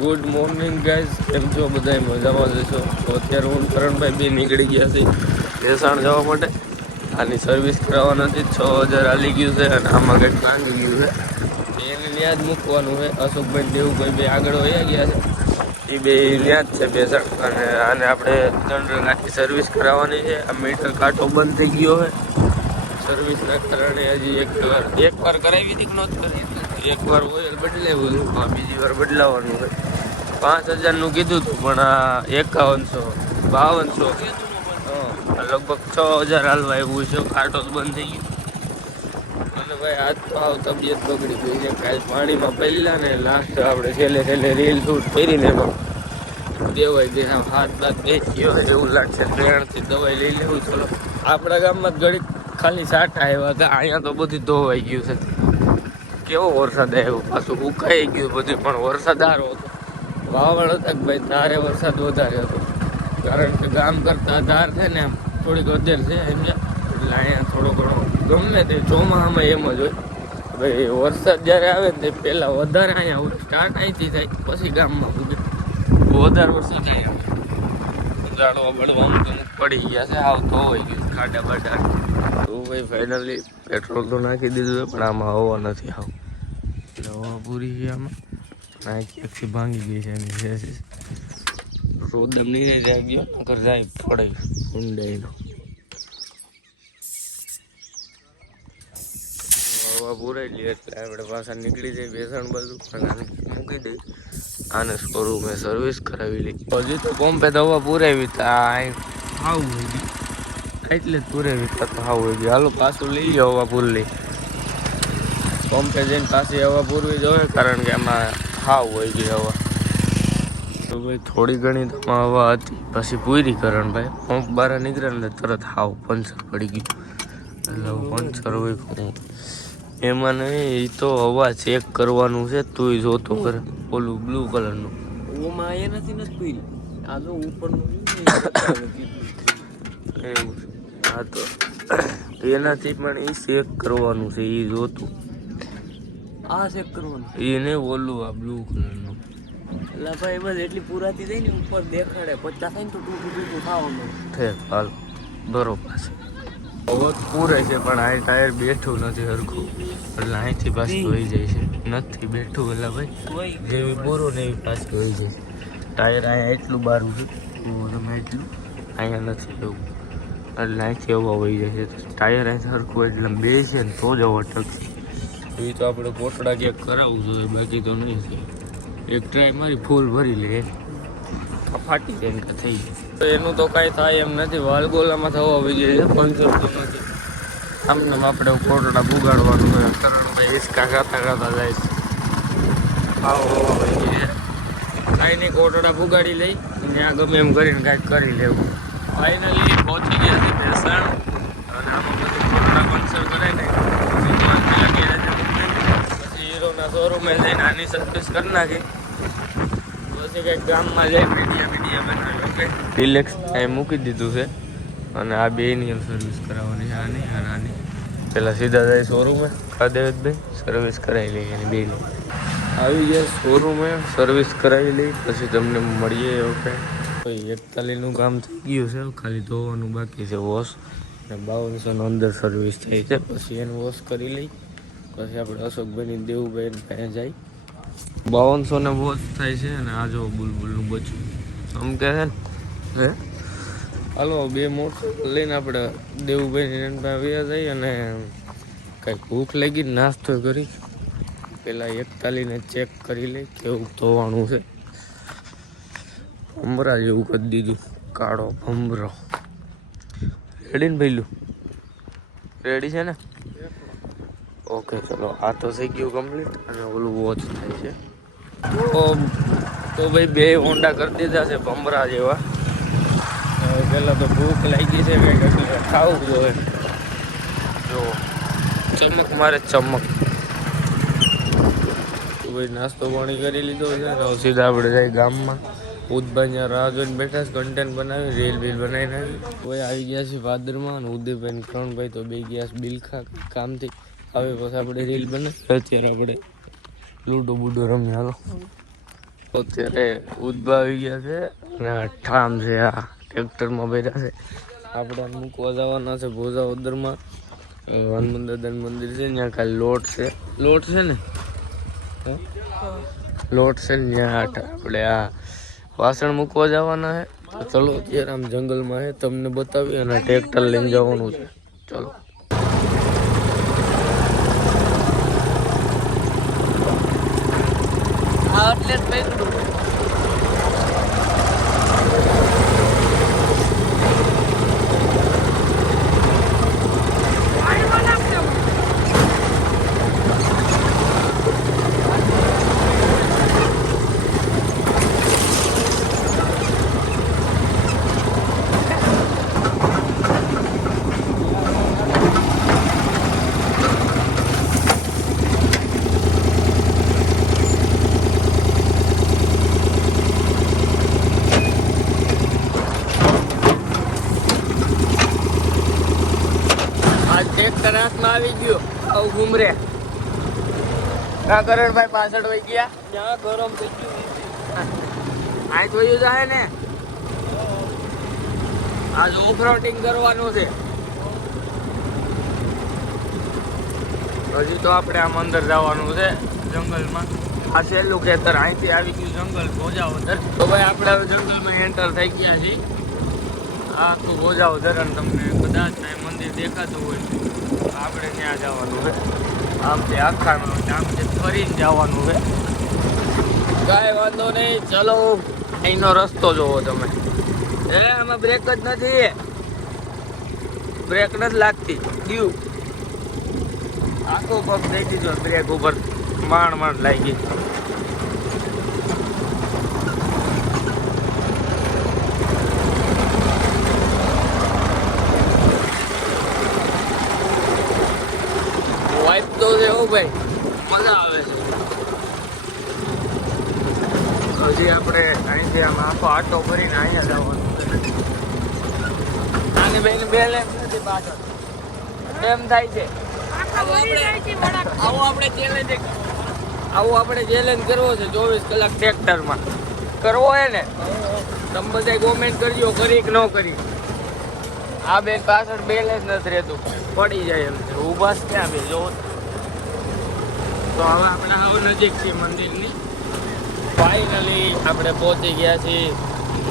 Good morning guys, કેમ છો બધા? મજામાં જશો તો અત્યારે હું કરણભાઈ બે નીકળી ગયા છે ભેસાણ જવા માટે. આની સર્વિસ કરાવવા નથી, 6000 હાલી ગયું છે અને આમાં કંઈક ભાંગી ગયું છે. એને ત્યાં જ મૂકવાનું છે. અશોકભાઈ દેવુભાઈ બે આગળ વયા ગયા છે, એ બે ત્યાં જ છે ભેસાણ. અને આને આપણે જનરલ આખી સર્વિસ કરાવવાની છે. આ મીટર કાંટો બંધ થઈ ગયો છે સર્વિસના કારણે. હજી એક વાર કરાવી હતી કે નહોતી કરી? એકવાર ઓઇલ બદલાવ્યું હતું, બીજી વાર બદલાવાનું હોય. 5000નું કીધું હતું પણ આ 5100 લગભગ 6000 હાલવા એવું છે. કાંટો બંધ થઈ ગયો અને ભાઈ આજ તો આવ તબિયત બગડી ગઈ છે. કાલ પાણીમાં પહેલા ને લાસ્ટ આપણે છેલ્લે રીલ શૂટ કરીને પણ દેવાય દે હાથ બાદ બેસી હોય એવું લાગશે. ટ્રેનથી દવાઈ લઈ લેવું. ચલો, આપણા ગામમાં જ ઘડીક ખાલી સાટા આવ્યા હતા, અહીંયા તો બધું ધોવાઈ ગયું છે. કેવો વરસાદ આવ્યો, પાછું ઉકાઈ ગયું બધું. પણ વરસાદ સારો હતો. વાવડ હતા કે ભાઈ ધારે વરસાદ વધારે હતો, કારણ કે ગામ કરતા ધાર છે ને થોડીક વધારે છે સમજ્યા. એટલે અહીંયા થોડો ઘણો ગમે તે ચોમાસામાં એમ જ હોય ભાઈ. વરસાદ જ્યારે આવે ને તે પહેલાં વધારે અહીંયા હોય, સ્ટાર્ટ અહીંથી થાય પછી ગામમાં પૂગે. વધારે વરસાદ અહીંયા જાડવા બળવામાં તો પડી ગયા છે, આવતો હોય ગયું ખાડા બાડા. તો ભાઈ ફાઇનલી પેટ્રોલ તો નાખી દીધું છે પણ આમાં હવા નથી. હવા પૂરી છે આમાં. આખી ભાંગી ગઈ છે એની ચેસીસ. રોદમ નહીં જાય ગયો નકર જાય પડે ઊંડાઈનો. હવા પૂરાઈ એટલે આપણે પાછા નીકળી જાય ભેસાણ બાજુ અને મૂકી દઈ. આને શોરૂમે સર્વિસ કરાવી લઈ. હજી તો પંપે તો હવા પૂરાવી આવું હોય ગઈ એટલે જ પૂરાવી તો આવું હોય ગઈ. હાલો પાછું લઈ જાઓ હવા પૂરી લઈ. પંપે જઈને પાછી હવા પૂરવી જોઈએ, કારણ કે એમાં હાવ હોય ગઈ હવા. તો ભાઈ થોડી ઘણી તો હવા હતી પછી પૂરી કરણભાઈ. પંપ બહાર નીકળે ને તરત હાવ પંચર પડી ગયું. એટલે પંચર હોય એમાં નહીં, એ તો હવા ચેક કરવાનું છે. તું જોતો કરે ઓલું બ્લુ કલરનું ઓમાં એ નથી પૂરી. આ જો ઉપરનું એવું. હા તો એનાથી પણ એ ચેક કરવાનું છે, એ જોતું. આ ચેક કરવાનું એને ઓલું આ બ્લુ કલરનું. એટલે ભાઈ બસ એટલી પૂરાતી થઈ ને ઉપર દેખાડે 50 થાય ને તો ટૂંકું ખાવાનું ઠેક. હાલ બરોબર છે. હવે પૂરે છે પણ આ ટાયર બેઠું નથી હરખું, એટલે અહીંથી પાછું ધોઈ જાય છે. નથી બેઠું એટલે ભાઈ જેવી પૂરું ને એવી પાછું ધોઈ જાય છે. ટાયર અહીંયા એટલું બારું છે તમે એટલું અહીંયા નથી એવું, એટલે અહીંથી હવા વહી જાય છે. ટાયર અહીંથી હરખું એટલે બે છે ને તો જ હવા ટકશે. એ તો આપણે કોટડા ક્યાંક કરાવવું જોઈએ, બાકી તો નહીં છે. એક ટ્રાય મારી ફૂલ ભરી લે ફાટી જાય કે થઈ જાય તો એનું તો કાંઈ થાય એમ નથી. વાલગોલામાં થવા આવી જાય છે, પંચર તો નથી. આમને આપણે કોટડા બુગાડવાનું હોય. કરણભાઈ હિસકા ખાતા ખાતા જાય છે. કાંઈ નહીં, કોટડા બુગાડી લઈ ત્યાં ગમે એમ કરીને કાંઈક કરી લેવું. ફાઇનલી પહોંચી ગયા છે ભેસાણ અને આમાં બધું કોટડા પંચર કરાવી નાખી. હીરોના શોરૂમે જઈને આની સર્વિસ કરી નાખી. પછી કંઈક ગામમાં જઈ મીડિયા બનાવી. ઓકે, રિલેક્સ ટાઈમ મૂકી દીધું છે અને આ બેની સર્વિસ કરાવવાની છે. આની અને આની પહેલાં સીધા જાય શોરૂમે. ખાદેવતભાઈ સર્વિસ કરાવી લઈએ એની બેની. આવી જાય શોરૂમે સર્વિસ કરાવી લઈ પછી તમને મળીએ. ઓકે, 41નું કામ થઈ ગયું છે, ખાલી ધોવાનું બાકી છે વોશ. અને 5200 અંદર સર્વિસ થઈ છે. પછી એનું વોશ કરી લઈ પછી આપણે અશોકભાઈની દેવુભાઈ પાસે જાય. 5200 ને વોશ થાય છે. અને આ જો બુલબુલનું બચ્ચું આમ કહે છે ને. હાલો બે મોટરસાઇકલ લઈને આપણે દેવુભાઈની પાસે વ્યા જઈએ અને કાંઈક ભૂખ લાગી નાસ્તો કરી. પહેલાં 41ને ચેક કરી લઈ કેવું ધોવાનું છે. ભમરા જેવું કરી દીધું, કાળો ભમરો. રેડી ને ભઈલું? રેડી છે ને? ઓકે ચલો, આ તો થઈ ગયું કમ્પ્લીટ અને ઓલું વોચ થાય છે. તો ભાઈ બે હોન્ડા કરી દીધા છે ભમરા જેવા. પહેલાં તો ભૂખ લાગી છે કંઈક એટલે ખાવું જોઈએ. જો ચમક મારે ચમક. તો ભાઈ નાસ્તો પાણી કરી લીધો છે. સીધા આપણે જાય ગામમાં. ઉદભાઈ ત્યાં રાહ જોઈને બેઠા છે, કન્ટેન્ટ બનાવી રીલ બીલ બનાવી નાખી. કોઈ આવી ગયા છે ભાદરમાં અને ઉદયભાઈ કરણભાઈ તો બે ગયા છે બિલખા કામથી. હવે પછી આપણે રીલ બનાવી. અત્યારે આપણે લૂડો બૂડો રમીએ. હાલો અત્યારે ઉદભા આવી ગયા છે અને ઠામ છે. આ ટ્રેક્ટરમાં બેઠા છે. આપણે મૂકવા જવાના છે ભોજાવદરમાં. હનુમાન દાદાનું મંદિર છે ત્યાં કાલે લોટ છે ને લોટ છે ને ત્યાં આપણે આ વાસણ મૂકવા જવાના છે. તો ચલો અત્યારે આમ જંગલમાં છે તમને બતાવી અને ટ્રેક્ટર લઈને જવાનું છે. ચલો એટલે જ મેં ટ્રેક્ટર હાથમાં આવી ગયો. આવું ઘૂમરે કા કરણભાઈ પાછળ વહી ગયા. ત્યાં ગરમ થઈ ગયું. આ જોયું જાય ને આજ ઓફરોડિંગ કરવાનું છે. હજી તો આપણે આમ અંદર જવાનું છે જંગલમાં. આ છેલ્લું ખેતર અહીંથી આવી ગયું જંગલ ભોજાવદર. તો ભાઈ આપણે હવે જંગલમાં એન્ટર થઈ ગયા છીએ. આ તો ભોજાવદર અને તમને કદાચ મંદિર દેખાતું હોય આપણે ત્યાં જવાનું છે. આમથી આખાનું આમથી ફરીને જવાનું છે. કાંઈ વાંધો નહીં. ચલો અહીંનો રસ્તો જોવો તમે. આમાં બ્રેક જ નથી. બ્રેક નથી લાગતી. ગયું આખો પગ થઈ દીધો બ્રેક ઉપર. માંડ લાગી ગઈ. વાઇફ તો છે હો ભાઈ. મજા આવે છે. હજી આપણે અહીંથી આમ આખો આટો કરીને અહીંયા જવાનું છે. નાની બેન બે લેમ નથી પાછળ એમ થાય છે. આવું આપણે ચેલેન્જ કરવો છે 24 કલાક ટ્રેક્ટરમાં કરવો હે ને. તમે બધા કોમેન્ટ કરજો કરી કે ન કરી. આ બેન પાછળ બેલેન્સ નથી રહેતું પડી જાય એમ છે. ઊભા જ ક્યાં બે જો. તો હવે આપણે આવ નજીક છીએ મંદિરની. ફાઇનલી આપણે પહોંચી ગયા છીએ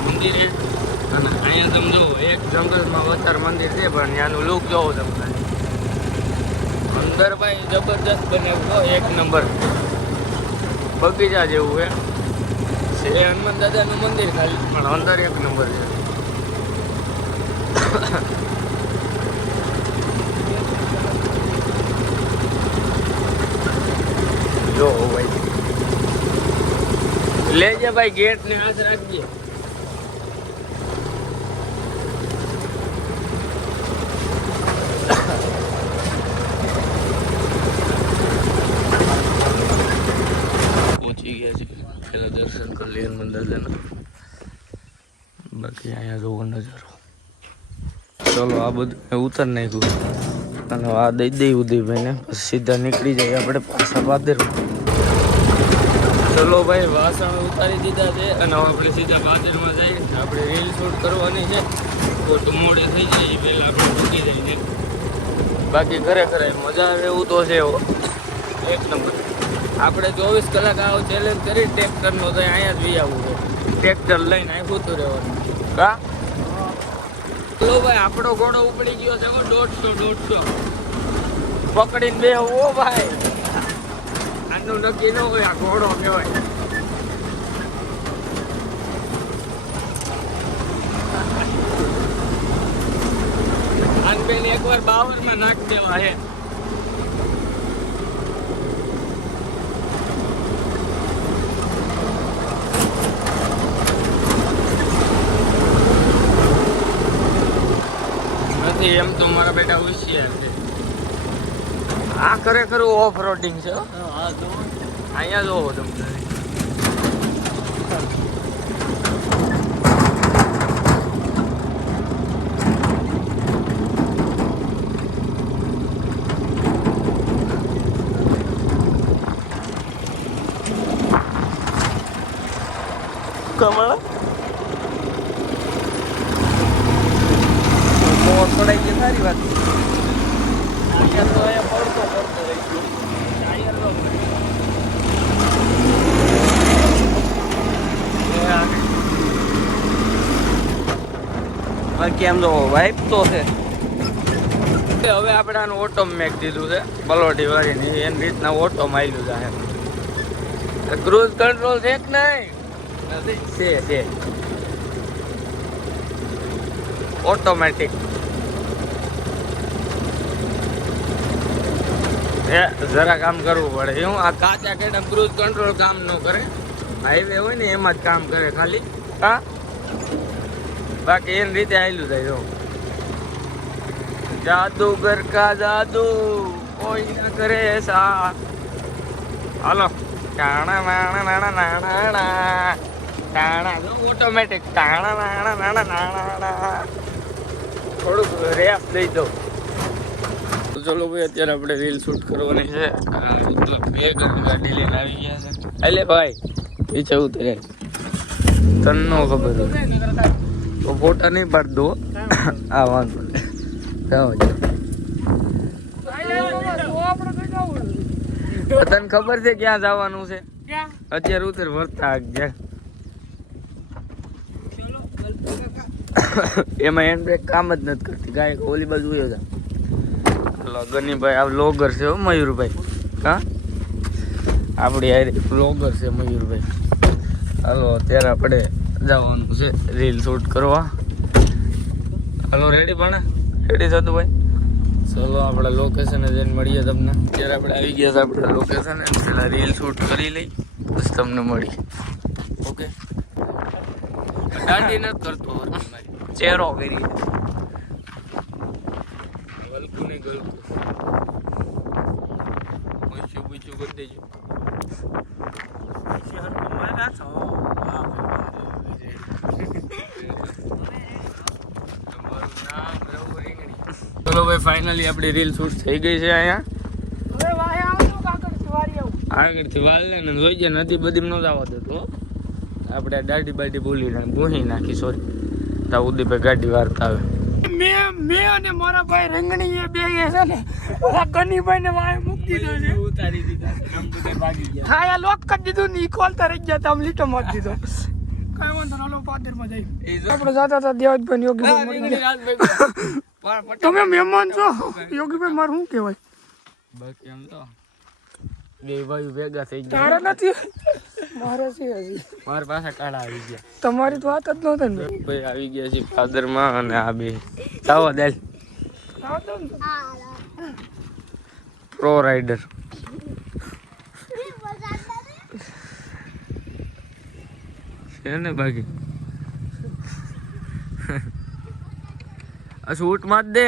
મંદિરે. અને અહીંયા તમે જુઓ એક જંગલમાં વતાર મંદિર છે પણ ત્યાંનું લુક જોવો તમને. અંદર ભાઈ જબરજસ્ત બનાવ્યું એક નંબર બગીચા જેવું છે. હનુમાન દાદાનું મંદિર ખાલી પણ અંદર એક નંબર છે. જો ભાઈ લેજે ભાઈ ગેટ ને હાથ રાખજે. પહોંચી ગયા છે. પેલા દર્શન કરી લઈએ હનુમાન દાદાના. બાકી અહીંયા જોવો નજારો. ચલો આ બધું ઉતાર નાખ્યું અને આ દઈ દઈ ઉદયભાઈને પછી સીધા નીકળી જાય આપણે પાછા પાદરમાં. ચલો ભાઈ વાસણ ઉતારી દીધા છે અને હવે આપણે સીધા પાદરમાં જઈએ. આપણે રીલ શૂટ કરવાની છે તો મોડે થઈ જાય એ પહેલાં આપણે મૂકી જાય છે. બાકી ખરેખર મજા આવે એવું તો છે એક નંબર. આપણે 24 કલાક આવો ચેલેન્જ કરી ટ્રેક્ટરનો તો અહીંયા જ વી આવવું છે. ટ્રેક્ટર લઈને અહીં સૂતું રહેવાનું. હા ચલો ભાઈ આપણો ઘોડો ઉપડી ગયો છે 150 પકડીને બે ઓ ભાઈ. આનું નક્કી ન હોય આ ઘોડો કહેવાય. આનબેન એકવાર 52 નાખી દેવા હે. એમ તો મારા બેટા હોશિયાર છે. આ ખરેખર ઓફ રોડિંગ છે. અહીંયા જોવો તમને. કમાણા મોર પડાઈ ગઈ સારી વાત અહીંયા તો અહીંયા પડતો રહી ગયો ટાયર નો બાકી એમ તો વાઇપ તો છે હવે આપણે આનું ઓટો મેક દીધું છે બલોટી વાળીની એની રીતના ઓટો માર્યું છે ક્રૂઝ કંટ્રોલ છે કે નહીં છે ઓટોમેટિક જરા કામ કરવું પડે એવું આ કાચા કેડા ક્રૂઝ કંટ્રોલ કામ ન કરે હાઈવે હોય ને એમાં જ કામ કરે ખાલી હા બાકી એની રીતે આવેલું થાય જો જાદુગર કા જાદુ કોઈ ન કરે સા હાલો ટાણા નાણા નાણા નાણા ટાણા જો ઓટોમેટિક ટાણા નાણા નાણા નાણા થોડુંક રેપ દઈ દો ચલો ભાઈ અત્યારે આપણે રીલ શૂટ કરવાની છે મતલબ બે ગાડી લઈને આવી ગયા છે એટલે ભાઈ નીચે ઉતરે તને નો ખબર તો ફોટા નહીં પાડ દો આ વાંધો તને ખબર છે ક્યાં જવાનું છે અત્યારે ઉતર વર્તા ગયા એમાં હેન્ડ બ્રેક કામ જ નથી કરતી ગાય ઓલી બાજુ હોય ગનીભાઈ આ વ્લોગર છે મયુરભાઈ હા આપણી આ વ્લોગર છે મયુરભાઈ હાલો અત્યારે આપણે જવાનું છે રીલ શૂટ કરવા હાલો રેડી પણ રેડી થતું ભાઈ ચલો આપણે લોકેશને જઈને મળીએ તમને અત્યારે આપણે આવી ગયા છે આપણે લોકેશન પેલા રીલ શૂટ કરી લઈ પછી તમને મળી ઓકે દાઢી નથી કરતો ચહેરો કરી ગલકું નહીં ગલકું પૂછ્યું કરી દેજો ચલો ભાઈ ફાઇનલી આપણી રીલ શૂટ થઈ ગઈ છે અહીંયા આગળથી વાલ ને જોઈ જાય નદી બધી ન જવા દેતો આપણે દાઢી બાઢી બોલી ભૂહી નાખી સોરી તા ઉદીભાઈ ગાડી વારતા આવે મેં અને મારા ભાઈ રંગણી એ બે છે ને ગનીભાઈ ને વાય મૂકી દીધો છે ઉતારી દીધા આમ બધા ભાગી ગયા હા યા લોક કરી દીધું ની કોલતા રહી ગયા આમ લીટો મારી દીધો કઈ વાંધો ના લો પાદર માં જઈ આપણે જાતા હતા દેવજભાઈ યોગીભાઈ તમે મહેમાન છો યોગીભાઈ મારું શું કહેવાય બાકી એમ તો બે ભાઈ ભેગા થઈ ગયા તારા નથી મારે છે હજી મારા પાસે કાળા આવી ગયા તમારી તો વાત જ નહોતી ને ભાઈ આવી ગયા છે ફાધરમાં અને આ બે ચાવો દેલ પ્રો રાઇડર છે ને બાકી આ શૂટ માં જ દે